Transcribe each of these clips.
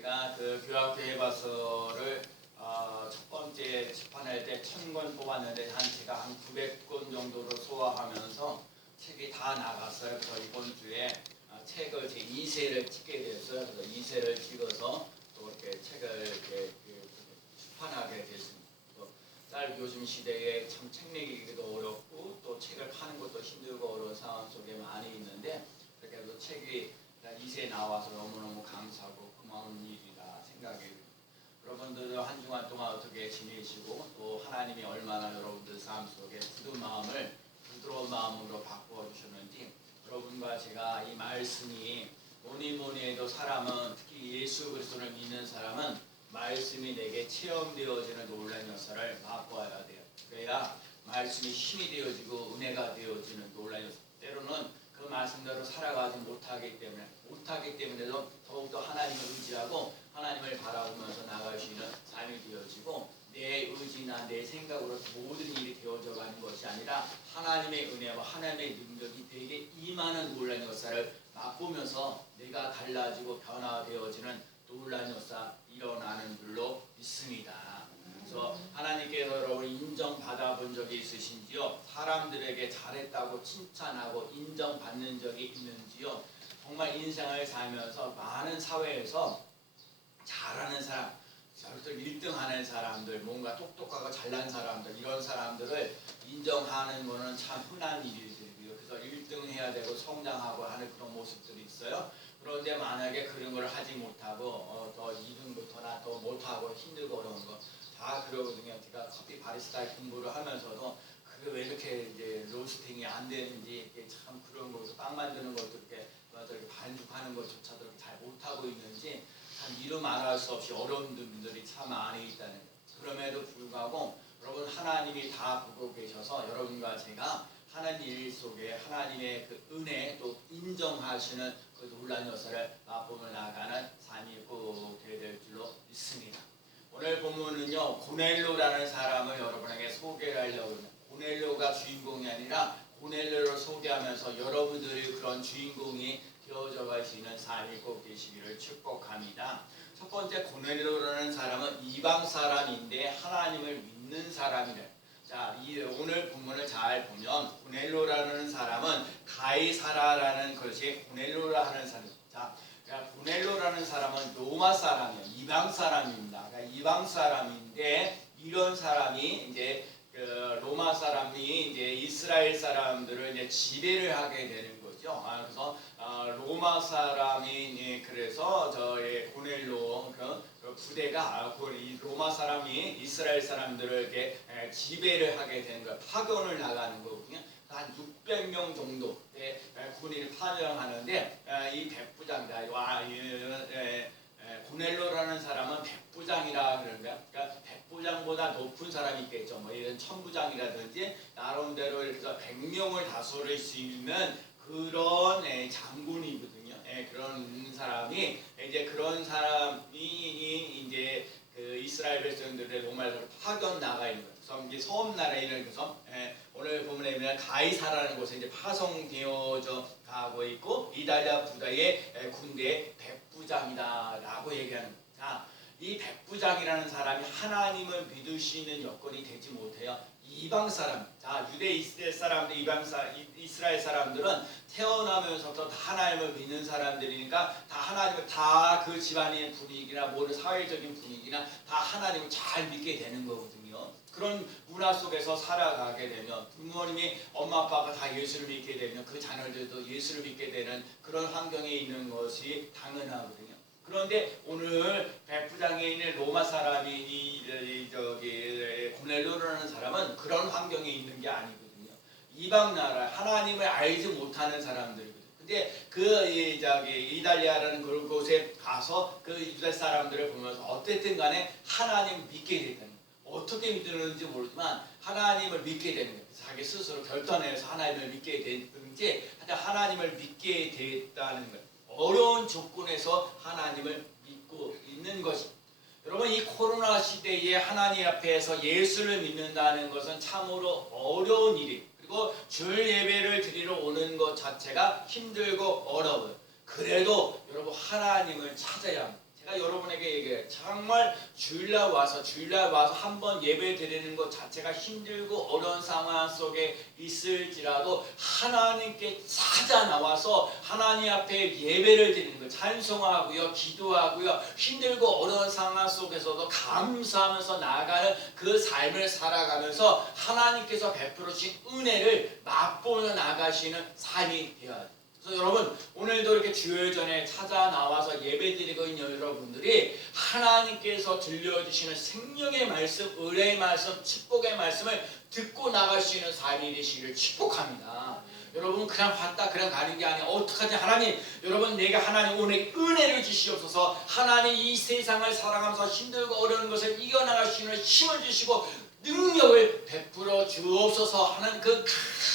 제가 그 교학교회 해봐서를 첫 번째 집판할 때 1000권 뽑았는데 제가 한 900권 정도로 소화하면서 책이 다 나갔어요. 그래서 이번 주에 책을 제 2세를 찍게 됐어요. 그래서 2세를 찍어서 또 이렇게 책을 이렇게 출판하게 됐습니다. 딸 요즘 시대에 참 책 내기도 어렵고 또 책을 파는 것도 힘들고 어려운 상황 속에 많이 있는데 그래도 책이 2세 나와서 너무너무 감사하고 고마운 일이다 생각이 듭니다. 여러분들도 한 주간 동안 어떻게 지내시고 또 하나님이 얼마나 여러분들 삶 속에 굳은 마음을 부드러운 마음으로 바꾸어 주셨는지 여러분과 제가 이 말씀이 뭐니 해도 사람은 특히 예수 그리스도를 믿는 사람은 말씀이 내게 체험되어지는 놀라운 역사를 맛보아야 돼요. 그래야 말씀이 힘이 되어지고 은혜가 되어지는 놀라운 역사. 때로는 그 말씀대로 살아가지 못하기 때문에도 더욱더 하나님을 의지하고 하나님을 바라보면서 나갈 수 있는 삶이 되어지고 내 의지나 내 생각으로 모든 일이 되어져 가는 것이 아니라 하나님의 은혜와 하나님의 능력이 되게 임하는 놀라운 역사를 맛보면서 내가 달라지고 변화되어지는 놀라운 역사 일어나는 줄로 믿습니다. 그래서 하나님께서 여러분 인정받아 본 적이 있으신지요? 사람들에게 잘했다고 칭찬하고 인정받는 적이 있는지요? 정말 인생을 살면서 많은 사회에서 잘하는 사람, 1등 하는 사람들, 뭔가 똑똑하고 잘난 사람들, 이런 사람들을 인정하는 것은 참 흔한 일이거든요. 그래서 1등 해야 되고 성장하고 하는 그런 모습들이 있어요. 그런데 만약에 그런 걸 하지 못하고 더 2등부터나 더 못하고 힘들고 어려운 거 다 그러거든요. 제가 커피 바리스타 공부를 하면서도 그게 왜 이렇게 이제 로스팅이 안 되는지 참 그런 것도 빵 만드는 것도 이렇게 반죽하는 것조차도 잘 못하고 있는지 참 이루 말할 수 없이 어려운 분들이 참 많이 있다는 거예요. 그럼에도 불구하고 여러분 하나님이 다 보고 계셔서 여러분과 제가 하나님 일 속에 하나님의 그 은혜 또 인정하시는 그 놀라운 역사를 맛보며 나가는 삶이 꼭 되어야 될 줄로 믿습니다. 오늘 본문은요 고넬료라는 사람을 여러분에게 소개를 하려고 합니다. 고넬료가 주인공이 아니라 고넬료를 소개하면서 여러분들이 그런 주인공이 되어져 가시는 삶이 꼭 되시기를 축복합니다. 첫 번째 고넬료라는 사람은 이방 사람인데 하나님을 믿는 사람이래요. 자, 오늘 본문을 잘 보면 고넬료라는 사람은 가이사라라는 것이 고넬료라 하는 사람. 자, 고넬료라는 사람은 로마 사람이에요. 이방 사람입니다. 그러니까 이방 사람인데 이런 사람이 이제 로마 사람이 이제 이스라엘 사람들을 이제 지배를 하게 되는 거죠. 그래서 로마 사람이 그래서 저의 고넬료 그 부대가 이 로마 사람이 이스라엘 사람들을 이렇게 지배를 하게 되는 거예요. 파견을 나가는 거거든요. 한 600명 정도의 군인을 파병하는데 이 백부장이다. 고넬료라는 사람은 백부장이라 그러는데 그러니까 백부장보다 높은 사람이 있겠죠. 뭐 이런 천부장이라든지 나름대로 이렇게 해서 100명을 다스릴 수 있는 그런 장군이거든요. 그런 사람이 이제 그런 사람이 이제 그 이스라엘 백성들의 로마에서 파견 나가 있는 거예요. 그래서 이제 섬나라에 이르면서 오늘 본문에 보면 가이사라는 곳에 이제 파송되어져 가고 있고 이달리아 부대의 군대의 백부장이다라고 얘기하는 거예요. 자, 이 백부장이라는 사람이 하나님을 믿을 수 있는 여건이 되지 못해요. 이방 사람, 자 유대 이스라엘 사람들, 이스라엘 사람들은 태어나면서부터 다 하나님을 믿는 사람들이니까 다 하나님을 다 그 집안의 분위기나 모든 사회적인 분위기나 다 하나님을 잘 믿게 되는 거거든요. 그런 문화 속에서 살아가게 되면 부모님이 엄마 아빠가 다 예수를 믿게 되면 그 자녀들도 예수를 믿게 되는 그런 환경에 있는 것이 당연하거든요. 그런데 오늘 백부장에 있는 로마 사람이 고넬료라는 사람은 그런 환경에 있는 게 아니거든요. 이방 나라 하나님을 알지 못하는 사람들이거든요. 근데 이달리아라는 그런 곳에 가서 그 유대 사람들을 보면서 어쨌든 간에 하나님을 믿게 됐다는 거예요. 어떻게 믿는지 모르지만 하나님을 믿게 되는 거예요. 자기 스스로 결단해서 하나님을 믿게 됐든지 하나님을 믿게 됐다는 거예요. 어려운 조건에서 하나님을 믿고 있는 것입니다. 여러분 이 코로나 시대에 하나님 앞에서 예수를 믿는다는 것은 참으로 어려운 일이에요. 그리고 주일 예배를 드리러 오는 것 자체가 힘들고 어려워요. 그래도 여러분 하나님을 찾아야 합니다. 제가 여러분에게 얘기해요. 정말 주일날 와서 한번 예배 드리는 것 자체가 힘들고 어려운 상황 속에 있을지라도 하나님께 찾아 나와서 하나님 앞에 예배를 드리는 것, 찬송하고요, 기도하고요, 힘들고 어려운 상황 속에서도 감사하면서 나아가는 그 삶을 살아가면서 하나님께서 베풀어 주신 은혜를 맛보며 나가시는 삶이 되어야 돼요. 그래서 여러분, 오늘도 이렇게 주일 전에 찾아 나와서 예배드리고 있는 여러분들이 하나님께서 들려주시는 생명의 말씀, 은혜의 말씀, 축복의 말씀을 듣고 나갈 수 있는 삶이 되시기를 축복합니다. 여러분, 그냥 왔다 그냥 가는 게 아니라 어떡하지? 하나님, 여러분, 내가 하나님 오늘 은혜를 주시옵소서. 하나님, 이 세상을 살아가면서 힘들고 어려운 것을 이겨나갈 수 있는 힘을 주시고 능력을 베풀어 주옵소서 하는 그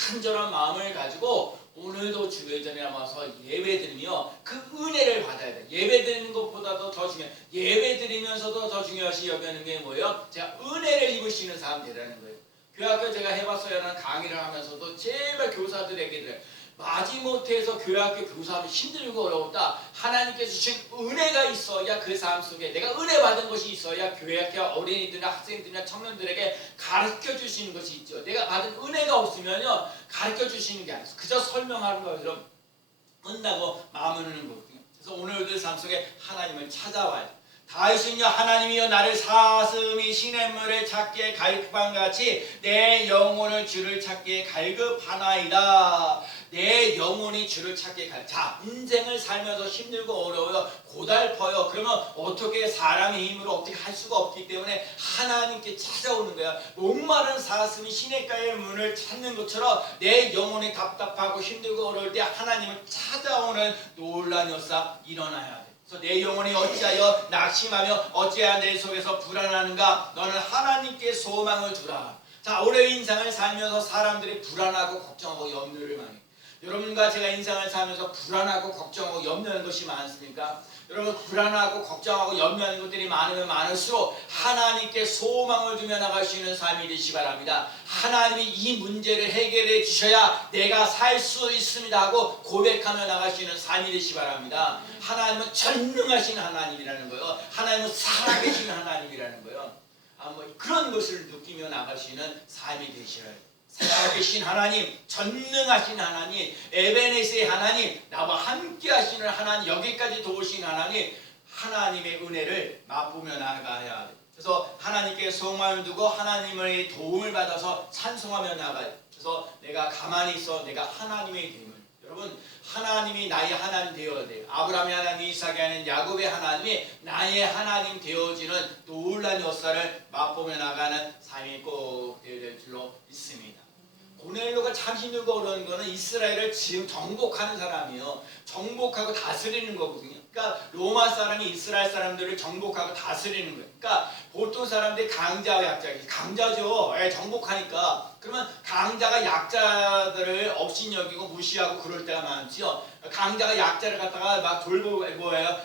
간절한 마음을 가지고 오늘도 주일전에 와서 예배드리며 그 은혜를 받아야 돼. 예배드리는 것보다도 더 중요해. 예배드리면서도 더 중요시 여기는 게 뭐예요? 제가 은혜를 입으시는 사람 되라는 거예요. 교회학교 제가 해봤어요라는 강의를 하면서도 제발 교사들에게 마지못해서 교회학교 교사하면 힘들고 어렵다. 하나님께서 주신 은혜가 있어야 그 삶 속에 내가 은혜 받은 것이 있어야 교회학교 어린이들이나 학생들이나 청년들에게 가르쳐 주시는 것이 있죠. 내가 받은 은혜가 없으면요 가르쳐 주시는 게 아니에요. 그저 설명하는 것처럼 끝나고 마무리는 거거든요. 그래서 오늘들 삶 속에 하나님을 찾아와야 돼요. 다윗은요, 하나님이여 나를 사슴이 시냇물을 찾기에 갈급한같이 내 영혼을 주를 찾기에 갈급하나이다. 내 영혼이 주를 찾기에 자, 인생을 살면서 힘들고 어려워요, 고달퍼요. 그러면 어떻게 사람의 힘으로 어떻게 할 수가 없기 때문에 하나님께 찾아오는 거야. 목마른 사슴이 시냇가의 문을 찾는 것처럼 내 영혼이 답답하고 힘들고 어려울 때 하나님을 찾아오는 놀라운 역사 일어나야 돼. 그래서 내 영혼이 어찌하여 낙심하며 어찌하여 내 속에서 불안하는가? 너는 하나님께 소망을 두라. 자, 올해 인생을 살면서 사람들이 불안하고 걱정하고 염려를 많이 해요. 여러분과 제가 인생을 살면서 불안하고 걱정하고 염려하는 것이 많습니까? 여러분, 불안하고 걱정하고 염려하는 것들이 많으면 많을수록 하나님께 소망을 두며 나갈 수 있는 삶이 되시기 바랍니다. 하나님이 이 문제를 해결해 주셔야 내가 살 수 있습니다 하고 고백하며 나갈 수 있는 삶이 되시기 바랍니다. 하나님은 전능하신 하나님이라는 거예요. 하나님은 살아계신 하나님이라는 거예요. 그런 것을 느끼며 나갈 수 있는 삶이 되셔야 해요. 살아계신 하나님, 전능하신 하나님, 에베네스의 하나님, 나와 함께 하시는 하나님, 여기까지 도우신 하나님, 하나님의 은혜를 맛보며 나가야 돼. 그래서 하나님께 소망을 두고 하나님의 도움을 받아서 찬송하며 나가요. 그래서 내가 가만히 있어 내가 하나님의 됨을, 여러분, 하나님이 나의 하나님 되어야 돼요. 아브라함의 하나님, 이삭의 하나님, 야곱의 하나님이 나의 하나님 되어지는 놀라운 역사를 맛보며 나가는 삶이 꼭 되어야 될 줄로 믿습니다. 고넬료가 참 힘들고 어려운 거는 이스라엘을 지금 정복하는 사람이에요. 정복하고 다스리는 거거든요. 그러니까 로마 사람이 이스라엘 사람들을 정복하고 다스리는 거예요. 그러니까 보통 사람들이 강자와 약자, 강자죠. 정복하니까. 그러면 강자가 약자들을 업신여기고 무시하고 그럴 때가 많지요. 강자가 약자를 갖다가 막 돌보고 뭐예요?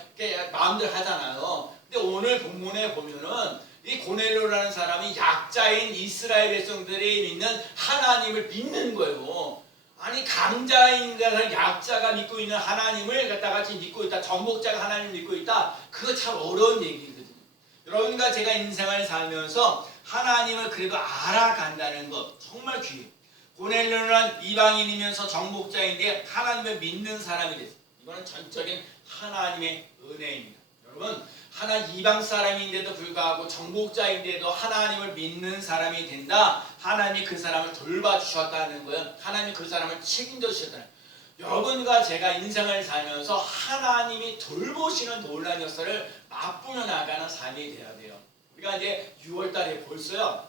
마음대로 하잖아요. 근데 오늘 본문에 보면은 이 고넬료라는 사람이 약자인 이스라엘 백성들이 믿는 하나님을 믿는 거예요. 아니, 강자인 약자가 믿고 있는 하나님을 갖다가 믿고 있다. 정복자가 하나님을 믿고 있다. 그거 참 어려운 얘기거든요. 여러분과 제가 인생을 살면서 하나님을 그래도 알아간다는 것 정말 귀해요. 고넬료는 이방인이면서 정복자인데 하나님을 믿는 사람이 됐어요. 이거는 전적인 하나님의 은혜입니다. 여러분, 하나 이방 사람인데도 불구하고 정복자인데도 하나님을 믿는 사람이 된다. 하나님이 그 사람을 돌봐주셨다는 거예요. 하나님이 그 사람을 책임져 주셨다는 거예요. 여러분과 제가 인생을 살면서 하나님이 돌보시는 놀라운 역사를 맛보며 나가는 삶이 돼야 돼요. 우리가 이제 6월달에 벌써요.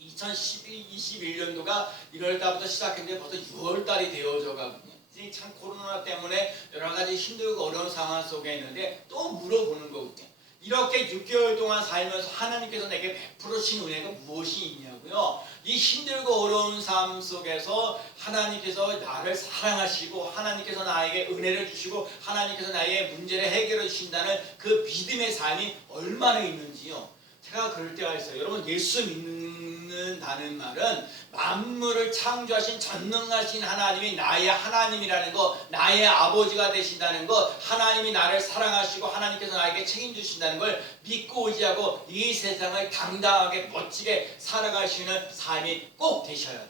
2021년도가 1월달부터 시작했는데 벌써 6월달이 되어져 가거든요. 참 코로나 때문에 여러 가지 힘들고 어려운 상황 속에 있는데 또 물어보는 거거든요. 이렇게 6개월 동안 살면서 하나님께서 내게 베풀어 주신 은혜가 무엇이 있냐고요. 이 힘들고 어려운 삶 속에서 하나님께서 나를 사랑하시고 하나님께서 나에게 은혜를 주시고 하나님께서 나의 문제를 해결해 주신다는 그 믿음의 삶이 얼마나 있는지요. 제가 그럴 때가 있어요. 여러분, 예수 믿는다는 말은 만물을 창조하신 전능하신 하나님이 나의 하나님이라는 거, 나의 아버지가 되신다는 거, 하나님이 나를 사랑하시고 하나님께서 나에게 책임주신다는 걸 믿고 의지하고 이 세상을 당당하게 멋지게 살아가시는 삶이 꼭 되셔야 돼요.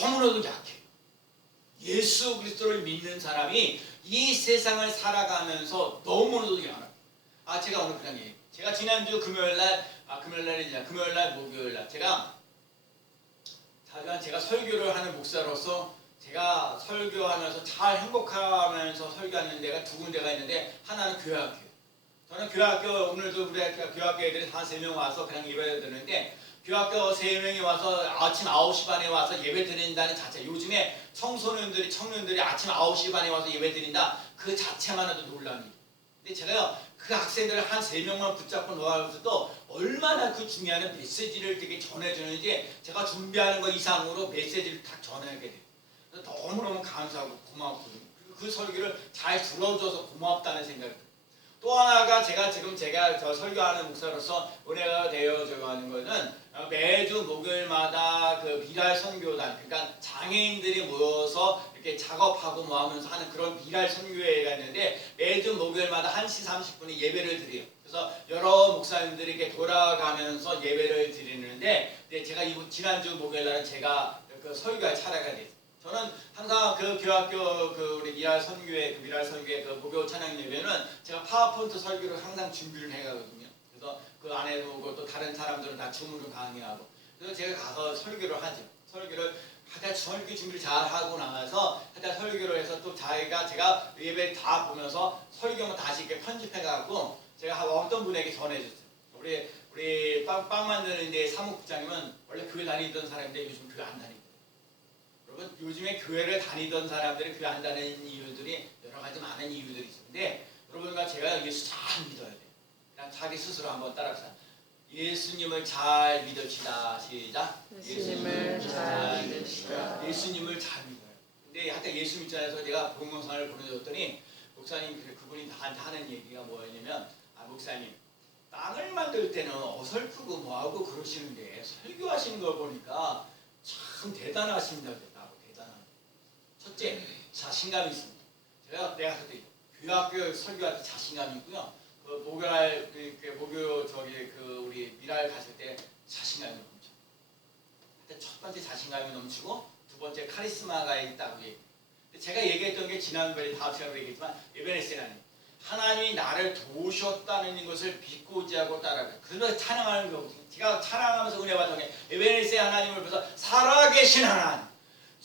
너무나도 약해요. 예수 그리스도를 믿는 사람이 이 세상을 살아가면서 너무나도 약해요. 제가 오늘 그냥 얘기해요. 제가 지난주 금요일날 목요일날 제가 설교를 하는 목사로서 제가 설교하면서 잘 행복하면서 설교하는 데가 두 군데가 있는데, 하나는 교회학교예요. 저는 교회학교, 오늘도 우리 교회학교 애들이 한 3명 와서 그냥 예배 드리는데, 교회학교 3명이 와서 아침 9시 반에 와서 예배 드린다는 자체, 요즘에 청년들이 아침 9시 반에 와서 예배 드린다, 그 자체만 해도 놀랍니다. 근데 제가요, 그 학생들을 한 3명만 붙잡고 놓아서도 얼마나 그 중요한 메시지를 되게 전해주는지, 제가 준비하는 것 이상으로 메시지를 다 전하게 돼요. 너무너무 감사하고 고맙거든요. 그 설교를 잘 들어줘서 고맙다는 생각이 들어요. 또 하나가 제가 저 설교하는 목사로서 은혜가 되어줘야 하는 것은, 매주 목요일마다 그 미랄 선교단, 그러니까 장애인들이 모여서 이렇게 작업하고 뭐 하면서 하는 그런 미랄 선교회가 있는데, 매주 목요일마다 1시 30분에 예배를 드려요. 그래서 여러 목사님들이 이렇게 돌아가면서 예배를 드리는데, 제가 지난주 목요일날은 제가 그 설교할 차례가 됐어요. 저는 항상 그 교학교 우리 미랄 선교회 그 목요 찬양 예배는 제가 파워포인트 설교를 항상 준비를 해가거든요. 그래서 그 안에도 또 다른 사람들은 다 줌으로 강의하고, 그래서 제가 가서 설교를 하죠. 설교 준비를 잘 하고 나가서 설교를 해서 또 제가 예배 다 보면서 설교만 다시 이렇게 편집해가지고 제가 어떤 분에게 전해줬어요. 우리 빵 만드는 데 사무국장님은 원래 교회 다니던 사람인데 요즘 교회 안 다니고. 여러분, 요즘에 교회를 다니던 사람들이 교회 안 다니는 이유들이 여러 가지 많은 이유들이 있는데, 여러분과 제가 예수 잘 믿어야 돼요. 그냥 자기 스스로 한번 따라합시다. 예수님을 잘 믿읍시다. 시작. 예수님을 잘 믿읍시다. 예수님을 잘 믿어요. 근데 하여튼 예수 믿자에서 제가 동영상을 보내줬더니, 목사님, 그분이 나한테 하는 얘기가 뭐였냐면, 목사님, 땅을 만들 때는 어설프고 뭐하고 그러시는데 설교하시는 걸 보니까 참 대단하신다고. 첫째, 자신감이 있습니다. 내가 그때 교학교 설교할 때 자신감이 있고요. 우리 미랄 갔을 때 자신감이 넘쳐. 첫 번째 자신감이 넘치고, 두 번째 카리스마가 있다고 얘기해요. 제가 얘기했던 게 지난번에 다음 시간에 얘기했지만, 에베네셀 하나님이 나를 도우셨다는 것을 믿고 의지하고 따라가요. 그래서 찬양하는 거거든요. 제가 찬양하면서 은혜 받은 게 에베네셀 하나님을 보면서 살아계신 하나님,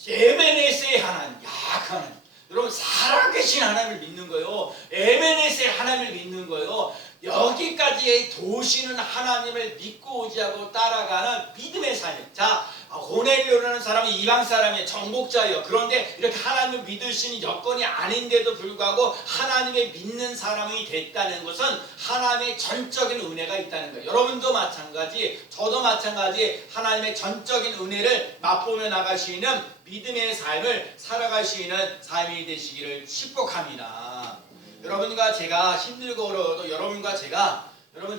에베네셀 하나님, 그 하나님. 여러분, 살아계신 하나님을 믿는 거예요. 에베네셀 하나님을 믿는 거예요. 여기까지 도우시는 하나님을 믿고 의지하고 따라가는 믿음의 삶이에요. 고넬료라는 사람은 이방 사람이에요. 정복자예요. 그런데 이렇게 하나님을 믿을 수 있는 여건이 아닌데도 불구하고 하나님을 믿는 사람이 됐다는 것은 하나님의 전적인 은혜가 있다는 거예요. 여러분도 마찬가지, 저도 마찬가지, 하나님의 전적인 은혜를 맛보며 나갈 수 있는 믿음의 삶을 살아갈 수 있는 삶이 되시기를 축복합니다. 여러분과 제가 힘들고 어려워도 여러분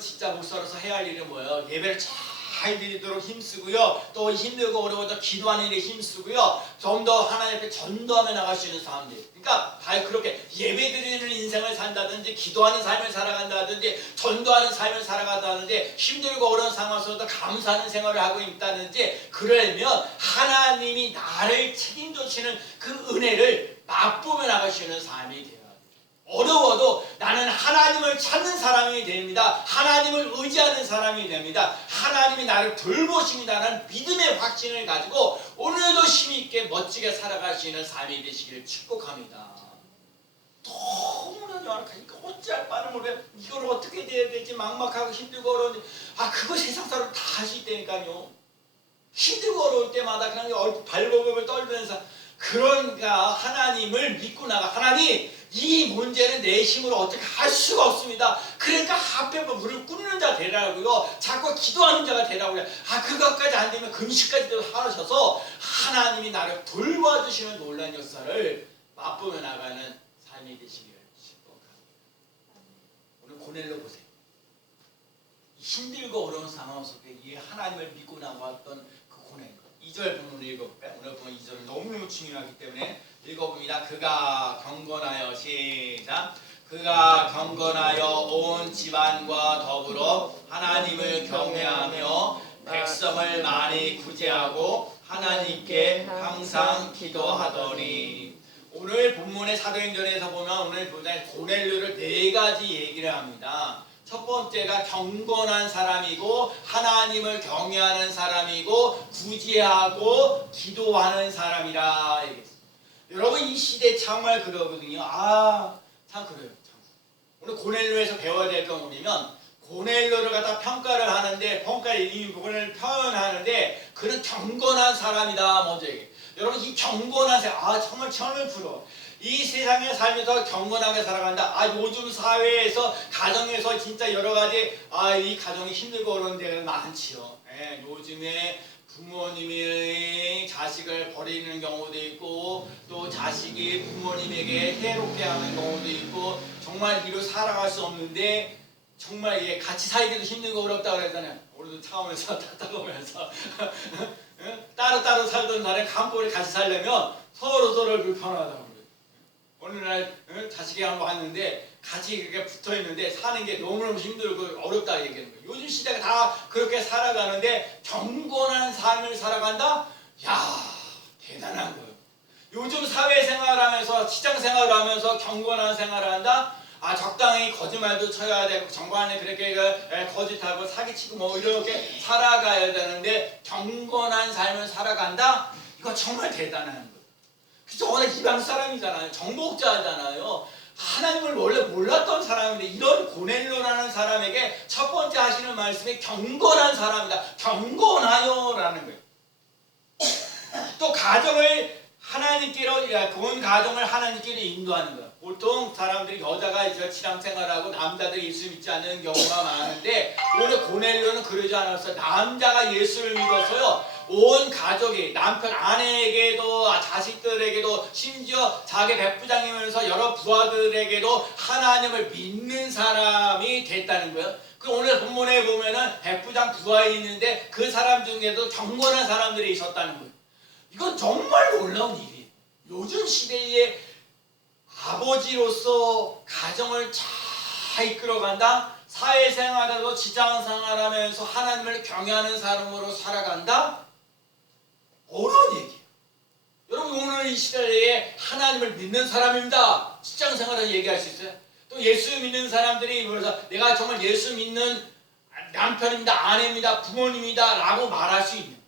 진짜 목사로서 해야 할 일은 뭐예요? 예배를 잘 드리도록 힘쓰고요. 또 힘들고 어려워도 기도하는 일에 힘쓰고요. 좀 더 하나님 앞에 전도하며 나갈 수 있는 사람들. 그러니까 그렇게 예배 드리는 인생을 산다든지, 기도하는 삶을 살아간다든지, 전도하는 삶을 살아간다든지, 힘들고 어려운 상황에서도 감사하는 생활을 하고 있다든지, 그러면 하나님이 나를 책임져주시는 그 은혜를 맛보며 나갈 수 있는 삶이 돼요. 어려워도 나는 하나님을 찾는 사람이 됩니다. 하나님을 의지하는 사람이 됩니다. 하나님이 나를 돌보십니다라는 믿음의 확신을 가지고 오늘도 힘있게 멋지게 살아갈 수 있는 삶이 되시기를 축복합니다. 너무나 열악하니까 어찌할 바를 모르겠어요. 이걸 어떻게 해야 될지 막막하고 힘들고 어려운데, 그거 세상 사람 다 할 수 있다니까요. 힘들고 어려울 때마다 그냥 발버둥을 떨면서, 그러니까 하나님을 믿고 나가. 하나님, 이 문제는 내 힘으로 어떻게 할 수가 없습니다. 그러니까 앞에 무릎 꿇는 자 되라고요. 자꾸 기도하는 자가 되라고요. 그것까지 안 되면 금식까지도 하셔서 하나님이 나를 돌봐주시는 놀라운 역사를 맛보며 나가는 삶이 되시기를 축복합니다. 오늘 고넬료 보세요. 힘들고 어려운 상황 속에 이 하나님을 믿고 나왔던 그 고뇌. 2절 본문을 읽어볼까요? 오늘 보면 2절은 너무너무 중요하기 때문에 읽어봅니다. 그가 경건하여 시작. 그가 경건하여 온 집안과 더불어 하나님을 경외하며 백성을 많이 구제하고 하나님께 항상 기도하더니. 오늘 본문의 사도행전에서 보면 오늘 보면 고넬료를 4가지 얘기를 합니다. 첫 번째가 경건한 사람이고 하나님을 경외하는 사람이고 구제하고 기도하는 사람이라 얘기했어요. 여러분 이 시대 정말 그러거든요. 참 그래요. 오늘 고넬료에서 배워야 될 건 뭐냐면 고넬료를 갖다 평가를 하는데 평가의 이유를 표현하는데 그는 경건한 사람이다 먼저 얘기해. 여러분 이 경건한 사람 정말 천을 풀어. 이 세상에 살면서 경건하게 살아간다. 요즘 사회에서 가정에서 진짜 여러 가지 이 가정이 힘들고 어려운 데가 많지요. 요즘에 부모님이 자식을 버리는 경우도 있고 또 자식이 부모님에게 해롭게 하는 경우도 있고 정말 이로 살아갈 수 없는데 정말 같이 살기도 힘들고 어렵다고 그랬잖아요. 우리도 차오면서 따가면서 따로따로 살던 사람이 한꺼번에 같이 살려면 서로서로 불편하다고. 어느 날 자식이 한번 왔는데 같이 그렇게 붙어있는데 사는 게 너무너무 힘들고 어렵다 얘기하는 거예요. 요즘 시대가 다 그렇게 살아가는데 경건한 삶을 살아간다? 대단한 거예요. 요즘 사회생활하면서 시장생활을 하면서 경건한 생활을 한다? 적당히 거짓말도 쳐야 되고 정관에 그렇게 거짓하고 사기치고 뭐 이렇게 살아가야 되는데 경건한 삶을 살아간다? 이거 정말 대단한 거예요. 그죠? 오늘 이방 사람이잖아요. 정복자잖아요. 하나님을 원래 몰랐던 사람인데 이런 고넬료라는 사람에게 첫 번째 하시는 말씀이 경건한 사람이다. 경건하여라는 거예요. 또 가정을 하나님께로 온 가정을 하나님께로 인도하는 거예요. 보통 사람들이 여자가 신앙생활하고 남자들이 예수 믿지 않는 경우가 많은데 오늘 고넬료는 그러지 않았어요. 남자가 예수를 믿었어요. 온 가족이 남편 아내에게도 자식들에게도 심지어 자기 백부장이면서 여러 부하들에게도 하나님을 믿는 사람이 됐다는 거예요. 그 오늘 본문에 보면은 백부장 부하에 있는데 그 사람 중에도 경건한 사람들이 있었다는 거예요. 이건 정말 놀라운 일이에요. 요즘 시대에 아버지로서 가정을 잘 이끌어간다. 사회생활에도 직장생활하면서 하나님을 경외하는 사람으로 살아간다. 어려운 얘기예요. 여러분 오늘 이 시대에 하나님을 믿는 사람입니다. 직장생활을 얘기할 수 있어요. 또 예수 믿는 사람들이 그래서 내가 정말 예수 믿는 남편입니다, 아내입니다, 부모님이다 라고 말할 수 있는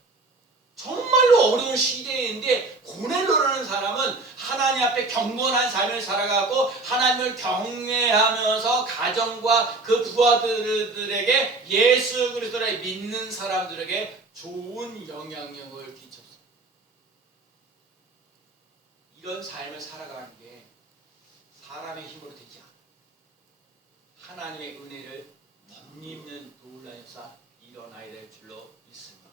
정말로 어려운 시대인데 고넬료라는 사람은 하나님 앞에 경건한 삶을 살아가고 하나님을 경외하면서 가정과 그 부하들에게 예수 그리스도를 믿는 사람들에게 좋은 영향력을 끼쳤어요. 이런 삶을 살아가는 게 사람의 힘으로 되지 않아. 하나님의 은혜를 덧입는 놀라운 역사 일어나야 될 줄로 믿습니다.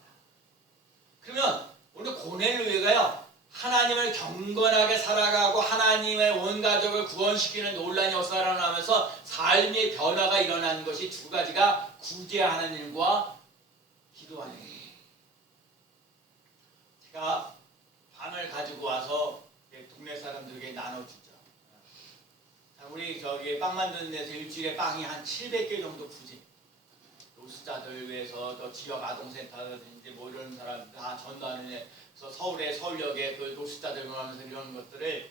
그러면 오늘 고넬료가요 하나님을 경건하게 살아가고 하나님의 온 가족을 구원시키는 놀라운 역사를 하면서 삶의 변화가 일어나는 것이 2가지가 구제하는 일과 기도하는 일. 제가 빵을 가지고 와서 동네 사람들에게 나눠주죠. 우리 빵 만드는 데서 일주일에 빵이 한 700개 정도 구제. 노숙자들 위해서 또 지역 아동센터든지 뭐 이런 사람 다 전도하는 데서 서울의 서울역에 그 노숙자들 하면서 이런 것들을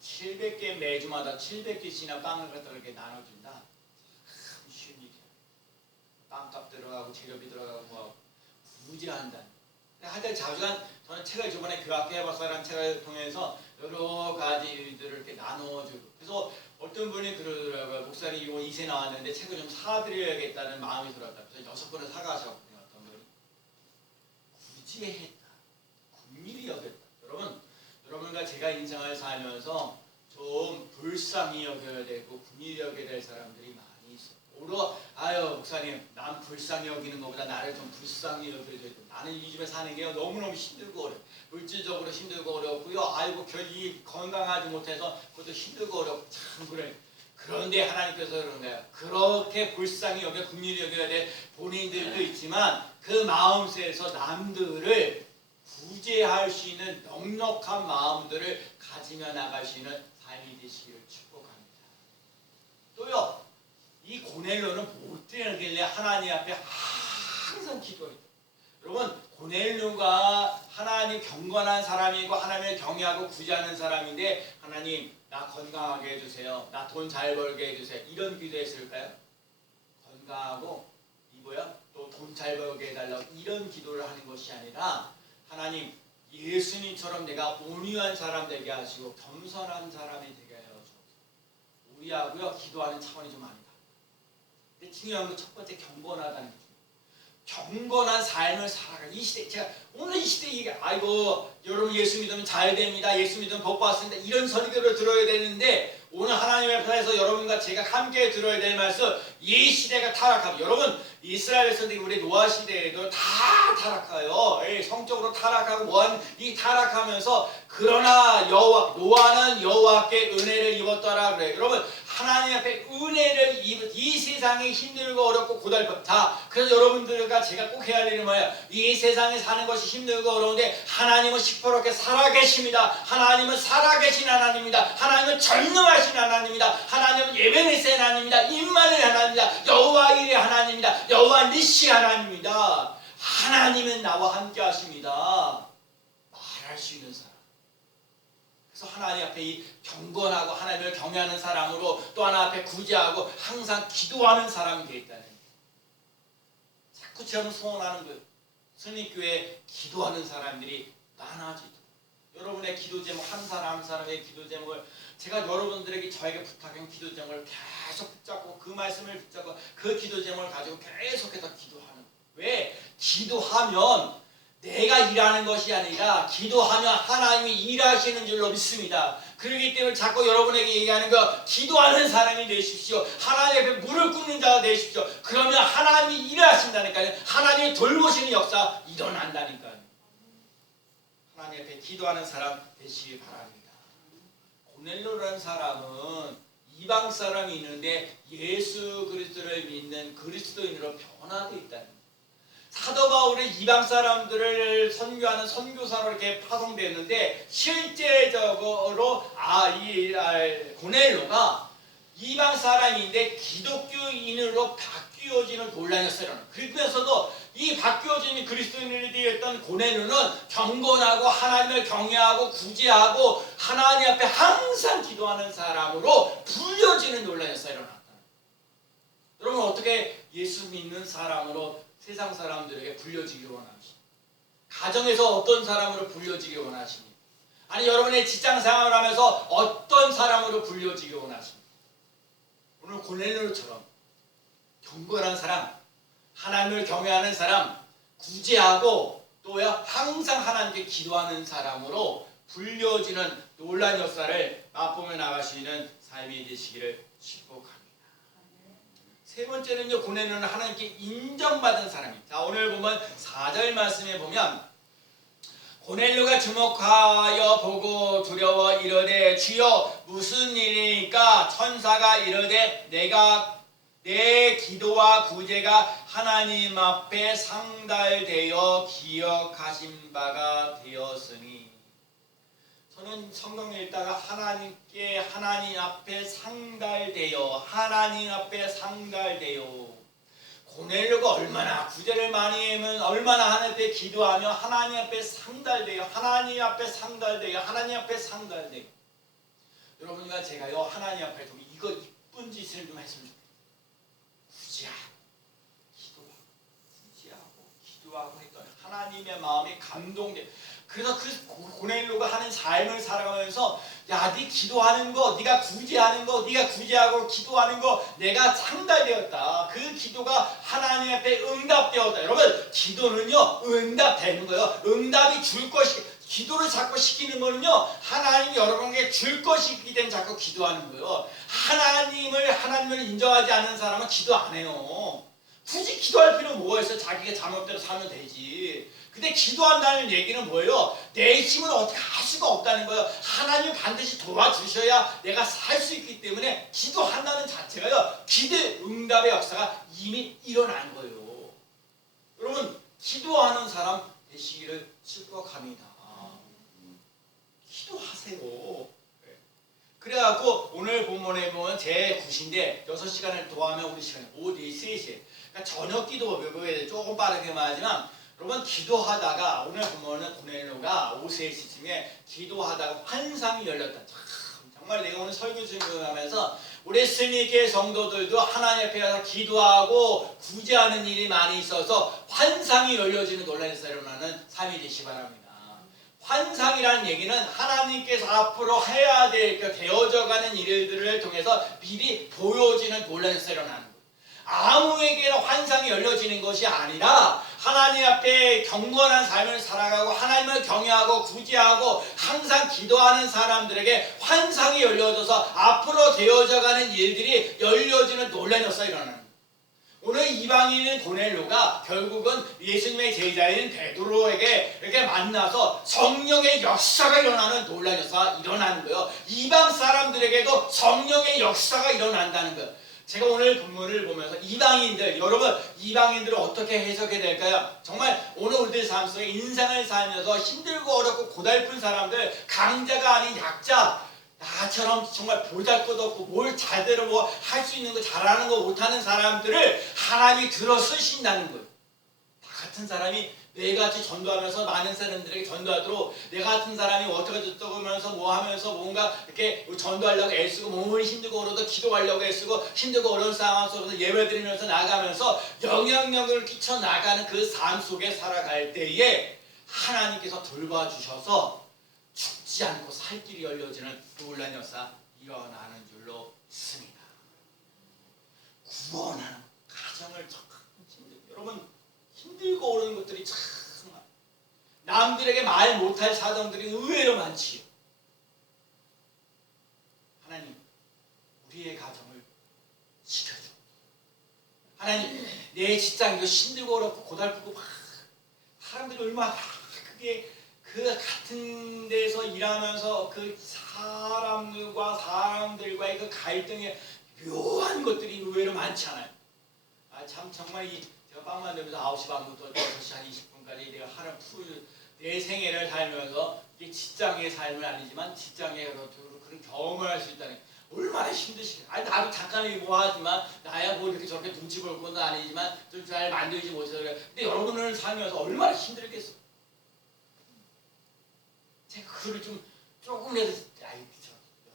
700개 매주마다 700개씩이나 빵을 갖다 이렇게 나눠준다. 참 쉬운 일이야. 빵값 들어가고 재료비 들어가고 뭐 구제한다. 하여튼 자주간 저는 책을 저번에 그 학교 해봤어라는 책을 통해서 여러 가지 일들을 이렇게 나눠주고 그래서 어떤 분이 그러더라고요. 목사님 이거 2세 나왔는데 책을 좀 사드려야겠다는 마음이 들었다. 그래서 6권을 사가셨거든요. 어떤 분이 구제했다. 긍휼히 여겼다. 여러분과 제가 인생을 살면서 좀 불쌍히 여겨야 되고 긍휼히 여겨야 될 사람들이 많이 있어요. 오히려 목사님 남 불쌍히 여기는 것보다 나를 좀 불쌍히 여겨야 되고 나는 이 집에 사는 게 너무너무 힘들고 어려워. 물질적으로 힘들고 어렵고요. 결이 건강하지 못해서 그것도 힘들고 어렵고 참 그래. 그런데 하나님께서 그런 거예요. 그렇게 불쌍히 여겨 긍휼히 여겨야 될 본인들도 있지만 그 마음속에서 남들을 구제할 수 있는 넉넉한 마음들을 가지며 나갈 수 있는 삶이 되시기를 축복합니다. 또요, 이 고넬료는 못 되길래 하나님 앞에 항상 기도했다. 여러분, 고넬료가 하나님 경건한 사람이고 하나님을 경외하고 구제하는 사람인데, 하나님 나 건강하게 해주세요, 나 돈 잘 벌게 해주세요, 이런 기도했을까요? 건강하고 또 돈 잘 벌게 해달라고 이런 기도를 하는 것이 아니라, 하나님 예수님처럼 내가 온유한 사람 되게 하시고 겸손한 사람이 되게 하여 주옵소서. 우리하고요 기도하는 차원이 좀 아니다. 근데 중요한 건 첫 번째 경건하다는 거죠. 경건한 삶을 살아가. 이 시대, 제가 오늘 이 시대 얘기, 아이고 여러분 예수 믿으면 잘 됩니다, 예수 믿으면 복 받습니다, 이런 설교를 들어야 되는데, 오늘 하나님 앞에서 여러분과 제가 함께 들어야 될 말씀, 이 시대가 타락하고, 여러분 이스라엘에서 우리 노아 시대에도 다 타락해요. 성적으로 타락하고 뭐한 이 타락하면서, 그러나 노아는 여호와께 은혜를 입었더라 그래요. 여러분 하나님 앞에 은혜를 입은, 이 세상이 힘들고 어렵고 고달픈, 자 그래서 여러분들과 제가 꼭 해야 할 일은 뭐예요? 이 세상에 사는 것이 힘들고 어려운데 하나님은 시퍼렇게 살아계십니다. 하나님은 살아계신 하나님입니다. 하나님은 전능하신 하나님입니다. 하나님은 예배니스의 하나님입니다. 임마누엘 하나님입니다. 여호와 일의 하나님입니다. 여호와 니시 하나님입니다. 하나님은 나와 함께 하십니다. 말할 수 있는 사람. 그래서 하나님 앞에 이 경건하고 하나님을 경외하는 사람으로, 또 하나 앞에 구제하고 항상 기도하는 사람이 되겠다는 거예요. 자꾸 저는 소원하는 거예요. 선입교회에 기도하는 사람들이 많아지도록. 여러분의 기도 제목, 한 사람 한 사람의 기도 제목을 제가 여러분들에게 저에게 부탁한 기도 제목을 계속 붙잡고, 그 말씀을 붙잡고 그 기도 제목을 가지고 계속해서 기도하는 거예요. 왜? 기도하면 내가 일하는 것이 아니라 기도하면 하나님이 일하시는 줄로 믿습니다. 그렇기 때문에 자꾸 여러분에게 얘기하는 거, 기도하는 사람이 되십시오. 하나님 앞에 무릎 꿇는 자가 되십시오. 그러면 하나님이 일하신다니까요. 하나님이 돌보시는 역사 일어난다니까요. 하나님 앞에 기도하는 사람 되시기 바랍니다. 고넬료라는 사람은 이방 사람이 있는데 예수 그리스도를 믿는 그리스도인으로 변화되어 있다는 거예요. 사도 바울이 이방 사람들을 선교하는 선교사로 이렇게 파송되었는데, 실제적으로 고넬료가 이방 사람인데 기독교인으로 바뀌어지는 논란이었어요. 그러면서도 이 바뀌어지는 그리스도인이 되었던 고넬료는 경건하고 하나님을 경외하고 구제하고 하나님 앞에 항상 기도하는 사람으로 불려지는 논란이었어요. 여러분 어떻게 예수 믿는 사람으로 세상 사람들에게 불려지기 원하십니까? 가정에서 어떤 사람으로 불려지기 원하십니까? 아니 여러분의 직장 생활을 하면서 어떤 사람으로 불려지기 원하십니까? 오늘 고넬료처럼 경건한 사람, 하나님을 경외하는 사람, 구제하고 또 항상 하나님께 기도하는 사람으로 불려지는 놀라운 역사를 맛보며 나갈 수 있는 삶이 되시기를 축복합니다. 세 번째는요, 고넬료는 하나님께 인정받은 사람입니다. 자, 오늘 보면 4절 말씀에 보면, 고넬료가 주목하여 보고 두려워 이르되 주여 무슨 일이니까? 천사가 이르되 내 기도와 구제가 하나님 앞에 상달되어 기억하신 바가 되었으니. 저는 성경 읽다가 하나님 앞에 상달되어, 하나님 앞에 상달되어, 고넬료가 얼마나 구제를 많이 하면, 얼마나 하나님 앞에 기도하며 하나님 앞에 상달되어, 하나님 앞에 상달되어, 하나님 앞에 상달되어. 여러분과 제가요 하나님 앞에 좀 이거 이쁜 짓을 좀 했으면 좋겠어요. 기도하고 했더니 하나님의 마음이 감동돼. 그래서 그 고넬료가 하는 삶을 살아가면서, 야, 네 기도하는 거, 네가 구제하는 거, 네가 구제하고 기도하는 거 내가 상달되었다. 그 기도가 하나님 앞에 응답되었다. 여러분 기도는요 응답되는 거예요. 응답이 줄 것이, 기도를 자꾸 시키는 거는요 하나님이 여러분에게 줄 것이 있기 때문에 자꾸 기도하는 거예요. 하나님을 인정하지 않는 사람은 기도 안 해요. 굳이 기도할 필요는 뭐가 있어? 자기가 잘못대로 살면 되지. 근데 기도한다는 얘기는 뭐예요? 내 힘으로 어떻게 할 수가 없다는 거예요. 하나님이 반드시 도와주셔야 내가 살 수 있기 때문에 기도한다는 자체가요, 기도 응답의 역사가 이미 일어난 거예요. 여러분, 기도하는 사람 되시기를 축복합니다. 기도하세요. 그래갖고 오늘 본문에 보면 제 9시인데 6시간을 더하면 우리 시간이 오후 3시에, 그러니까 저녁 기도 조금 빠르게 말하지만, 여러분 기도하다가 오늘 보면은 고넬료가 오후 3시쯤에 기도하다가 환상이 열렸다. 정말 내가 오늘 설교 준비하면서 우리 스님계 성도들도 하나님 앞에 가서 기도하고 구제하는 일이 많이 있어서 환상이 열려지는 논란에서 일어나는 삶이 되시기 바랍니다. 환상이라는 얘기는 하나님께서 앞으로 해야 될 되어져가는 일들을 통해서 미리 보여지는 논란에서 일어나는 거예요. 아무에게나 환상이 열려지는 것이 아니라 하나님 앞에 경건한 삶을 살아가고 하나님을 경외하고 구제하고 항상 기도하는 사람들에게 환상이 열려져서 앞으로 되어져가는 일들이 열려지는 논란에서 일어나는 거예요. 오늘 이방인인 고넬료가 결국은 예수님의 제자인 베드로에게 이렇게 만나서 성령의 역사가 일어나는 논란에서 일어나는 거예요. 이방 사람들에게도 성령의 역사가 일어난다는 거예요. 제가 오늘 본문을 보면서 이방인들, 여러분 이방인들을 어떻게 해석해야 될까요? 정말 오늘 우리들 삶 속에 인생을 살면서 힘들고 어렵고 고달픈 사람들, 강자가 아닌 약자, 나처럼 정말 보잘것없고 뭘 제대로 뭐 할 수 있는 거 잘하는 거 못하는 사람들을 하나님이 들어 쓰신다는 거예요. 나 같은 사람이 매일같이 전도하면서 많은 사람들에게 전도하도록, 내 같은 사람이 어떻게 떠오면서 뭐 하면서 뭔가 이렇게 전도하려고 애쓰고 몸을 힘들고 어려도 기도하려고 애쓰고 힘들고 어려운 상황 속에서 예배드리면서 나가면서 영향력을 끼쳐 나가는 그 삶 속에 살아갈 때에 하나님께서 돌봐주셔서 죽지 않고 살 길이 열려지는 놀라운 역사 일어나는 줄로 믿습니다. 구원하는 가정을 여러분 힘들고 어려운 것들이 참 남들에게 말 못할 사정들이 의외로 많지요. 하나님, 우리의 가정을 지켜줘. 하나님, 내 직장도 힘들고 어렵고 고달프고 막 사람들이 얼마나 그게 그 같은 데서 일하면서 그 사람들과의 그 갈등의 묘한 것들이 의외로 많지 않아요. 참 정말 제가 빵 만들면서 9시 반부터 6시 한 20분까지 내가 하루 내 생애를 살면서 이게 직장의 삶은 아니지만 직장에 그런 경험을 할 수 있다는 게 얼마나 힘드시겠어요. 나도 잠깐은 뭐 하지만 나야 뭐 이렇게 저렇게 눈치 볼 건 아니지만 좀 잘 만들지 못해서 그래. 근데 여러분을 살면서 얼마나 힘들겠어요. 제가 그거를 조금이라도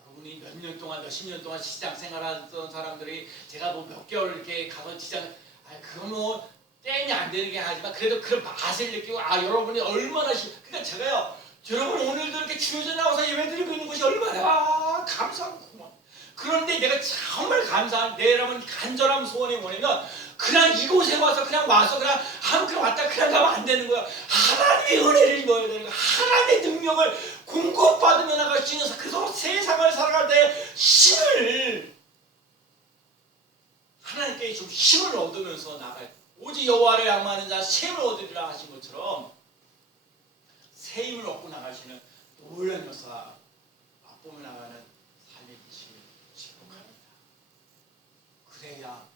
여러분이 몇 년 동안 몇십 년 동안 직장 생활하던 사람들이 제가 뭐 몇 개월 이렇게 가서 직장 그건 뭐 땡이 안 되는 게 하지만 그래도 그 맛을 느끼고 여러분이 얼마나 그러니까 제가요, 여러분 오늘도 이렇게 주여져 나와서 예배드리고 있는 것이 얼마나 감사하고 고마워. 그런데 내가 정말 감사한 내 여러분 간절한 소원이 뭐냐면 그냥 이곳에 와서 그냥 한국 왔다 그냥 가면 안 되는 거야. 하나님의 은혜를 입어야 되는 거야. 하나님의 능력을 공급받으며 나갈 수 있는 그래서 세상을 살아갈 때 힘을 하나님께 좀 힘을 얻으면서 나갈, 오직 여호와를 양만하는 자 새 힘을 얻으리라 하신 것처럼 새 힘을 얻고 나가시는 놀라운 역사 맛보며 나가는 삶이 되시길 축복합니다. 그래야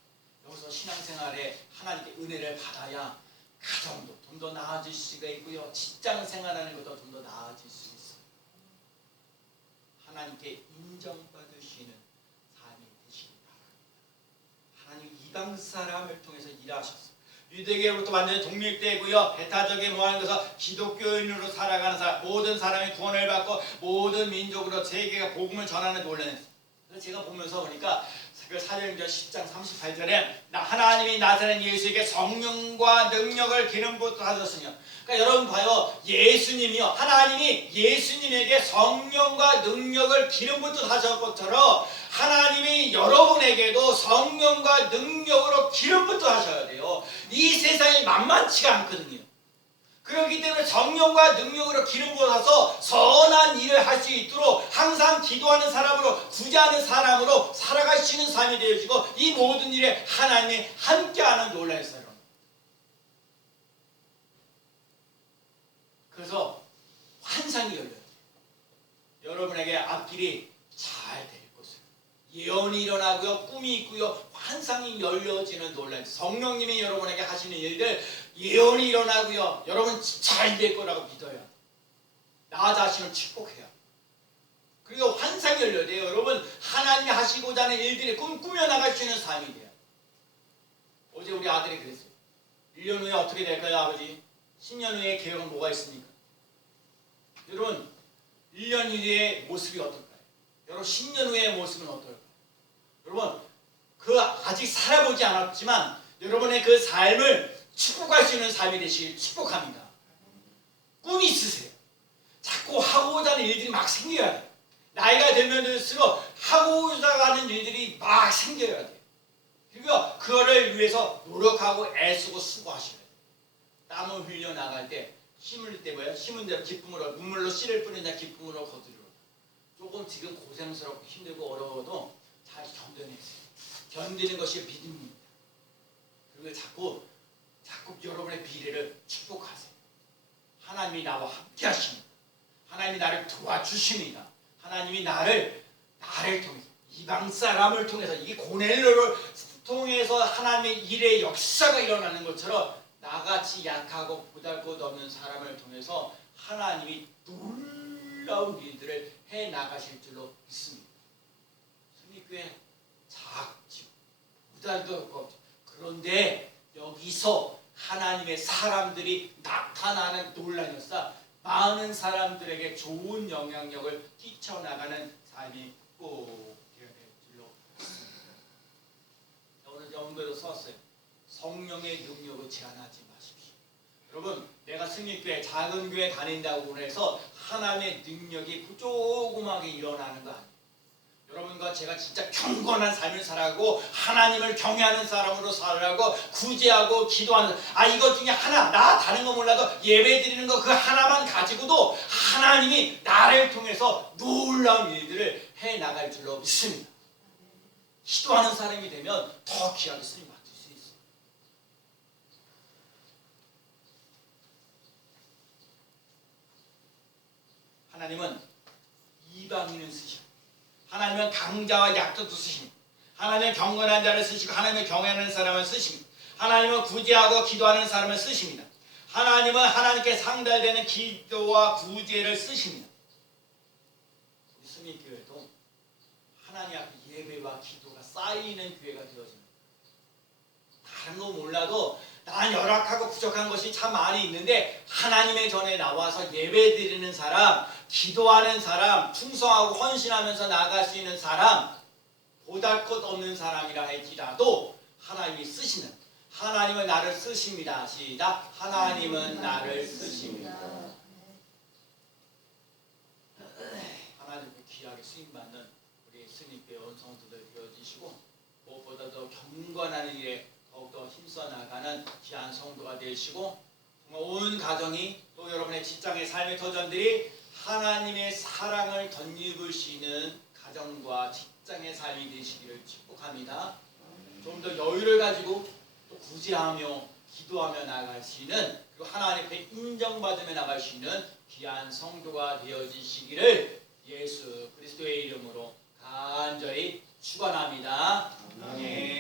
여기서 신앙생활에 하나님께 은혜를 받아야 가정도 좀 더 나아질 수가 있고요, 직장 생활하는 것도 좀 더 나아질 수 있어요. 하나님께 인정받으시는 삶이 되시길 바랍니다. 하나님 이방 사람을 통해서 일하셨어요. 유대계로부터 완전히 독립되고요, 배타적인 모양인 것은 기독교인으로 살아가는 사람, 모든 사람이 구원을 받고 모든 민족으로 세계가 복음을 전하는 논란이었어요. 그래서 제가 보면서 보니까 사도행전 10장 38절에 하나님이 나타낸 예수에게 성령과 능력을 기름 부어 하셨으며, 그러니까 여러분 봐요, 예수님이요, 하나님이 예수님에게 성령과 능력을 기름 부어 하셨던 것처럼 하나님이 여러분에게도 성령과 능력으로 기름 부어 하셔야 돼요. 이 세상이 만만치가 않거든요. 그 그렇기 때문에 성령과 능력으로 기름 부어서 선한 일을 할 수 있도록 항상 기도하는 사람으로 구제하는 사람으로 살아갈 수 있는 삶이 되어지고 이 모든 일에 하나님이 함께하는 놀라운 사람. 그래서 환상이 열려요. 여러분에게 앞길이 잘 될 것을 예언이 일어나고요, 꿈이 있고요, 환상이 열려지는 놀라운 성령님이 여러분에게 하시는 일들 예언이 일어나고요, 여러분 잘 될 거라고 믿어요. 나 자신을 축복해요. 그리고 환상이 열려야 돼요. 여러분 하나님이 하시고자 하는 일들이 꿈꾸며 나갈 수 있는 삶이 돼요. 어제 우리 아들이 그랬어요. 1년 후에 어떻게 될까요, 아버지? 10년 후에 계획은 뭐가 있습니까? 여러분 1년 후의 모습이 어떨까요? 여러분 10년 후의 모습은 어떨까요? 여러분 그 아직 살아보지 않았지만 여러분의 그 삶을 축복할 수 있는 삶이 되시길 축복합니다. 꿈이 있으세요. 자꾸 하고자 하는 일들이 막 생겨야 돼요. 나이가 되면 들수록 하고자 하는 일들이 막 생겨야 돼요. 그리고 그거를 위해서 노력하고 애쓰고 수고하셔야 돼요. 땀을 흘려 나갈 때 심을 때 뭐예요? 심은 대로 기쁨으로 눈물로 씨를 뿌리냐 기쁨으로 거두리로다. 조금 지금 고생스럽고 힘들고 어려워도 잘 견뎌내세요. 견디는 것이 믿음입니다. 그리고 자꾸 여러분의 미래를 축복하세요. 하나님이 나와 함께 하십니다. 하나님이 나를 도와주십니다. 하나님이 나를 통해서 이방 사람을 통해서 이 고넬료를 통해서 하나님의 일의 역사가 일어나는 것처럼 나같이 약하고 보잘것없는 사람을 통해서 하나님이 놀라운 일들을 해나가실 줄로 믿습니다. 승리교회 작지고 보잘것없고 없죠. 그런데 여기서 하나님의 사람들이 나타나는 놀라운 역사, 많은 사람들에게 좋은 영향력을 끼쳐나가는 삶이 꼭 되어야 될 줄로 믿습니다. 오늘 영도에도 써왔어요. 성령의 능력을 제한하지 마십시오. 여러분 내가 승리교회 작은 교회 다닌다고 해서 하나님의 능력이 조그맣게 일어나는 거 아니에요. 여러분과 제가 진짜 경건한 삶을 살아가고 하나님을 경외하는 사람으로 살아가고 구제하고 기도하는 이것 중에 하나 나 다른 거 몰라도 예배 드리는 거 그 하나만 가지고도 하나님이 나를 통해서 놀라운 일들을 해나갈 줄로 믿습니다. 기도하는 사람이 되면 더 귀하게 쓰임 받을 수 있어요. 하나님은 이방인을 쓰시고 하나님은 강자와 약자도 쓰십니다. 하나님은 경건한 자를 쓰시고 하나님은 경외하는 사람을 쓰십니다. 하나님은 구제하고 기도하는 사람을 쓰십니다. 하나님은 하나님께 상달되는 기도와 구제를 쓰십니다. 우리 승리교회도 하나님 앞에 예배와 기도가 쌓이는 교회가 되어집니다. 다른 거 몰라도 난 열악하고 부족한 것이 참 많이 있는데 하나님의 전에 나와서 예배 드리는 사람, 기도하는 사람, 충성하고 헌신하면서 나아갈 수 있는 사람, 보잘것없는 사람이라 할지라도 하나님이 쓰시는, 하나님은 나를 쓰십니다. 시작. 하나님은 나를 쓰십니다. 하나님께 귀하게 쓰임받는 우리 승리교회 원성도들 되어주시고 무엇보다도 경건한 일에 더욱더 힘써 나가는 귀한 성도가 되시고 온 가정이 또 여러분의 직장의 삶의 터전들이 하나님의 사랑을 덧입을 수 있는 가정과 직장의 삶이 되시기를 축복합니다. 좀 더 여유를 가지고 또 구제하며 기도하며 나아갈 수 있는, 그리고 하나님 앞에 인정받으며 나갈 수 있는 귀한 성도가 되어지시기를 예수 그리스도의 이름으로 간절히 축원합니다. 아멘.